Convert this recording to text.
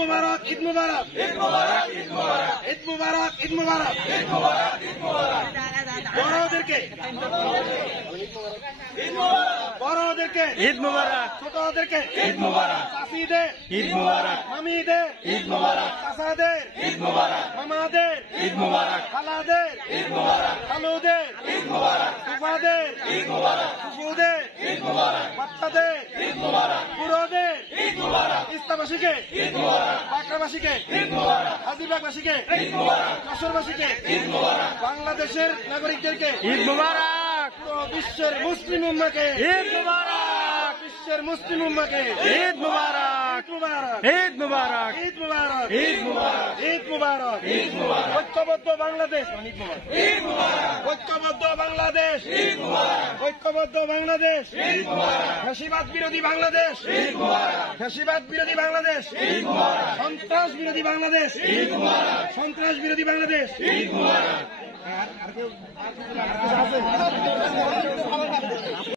মুবারক, ঈদ মুবারক, ঈদ মুবারক, ঈদ মুবারক, ঈদ মুবারক, ঈদ মুবারক, ঈদ মুবারক, ঈদ মুবারক। বড়দেরকে বড়দেরকে ঈদ মুবারক, ছোটদেরকে ঈদ মুবারক, চাষিদের ঈদ মুবারক, মামিদের ঈদ মুবারক, চাচাদের ঈদ মুবারক, মামাদের ঈদ মুবারক, খালাদের ঈদ মুবারক, খালুদের ঈদ মুবারক, ফুফাদের ঈদ মুবারক, ফুফুদের ঈদ মুবারক, বাচ্চাদের ঈদ মুবারক, বুড়োদের ঈদ মুবারক, ইস্তাবাসীকে ঈদ মুবারক, বাঁকড়াবাসীকে ঈদ মুবারক, হাজিবাগবাসীকে ঈদ মুবারক, যশোরবাসীকে ঈদ মুবারক, বাংলাদেশের নাগরিকদেরকে ঈদ মুবারক, পুরো বিশ্বের মুসলিম উম্মাহকে ঈদ মুবারক, বিশ্বের মুসলিম উম্মাহকে ঈদ মুবারক, ঈদ মুবারক, ঈদ মুবারক, ঈদ মুবারক, ঈদ মুবারক, ঈদ মুবারক। ঐক্যবদ্ধ বাংলাদেশ, ঈদ মুবারক, ঈদ মুবারক। ঐক্যবদ্ধ বাংলাদেশ, ঈদ মুবারক, ঐক্যবদ্ধ বাংলাদেশ, ঈদ মুবারক। ফ্যাসিবাদ বিরোধী বাংলাদেশ, ঈদ মুবারক, ফ্যাসিবাদ বিরোধী বাংলাদেশ, ঈদ মুবারক। সন্ত্রাস বিরোধী বাংলাদেশ, ঈদ মুবারক, সন্ত্রাস বিরোধী বাংলাদেশ, ঈদ মুবারক। আর কেউ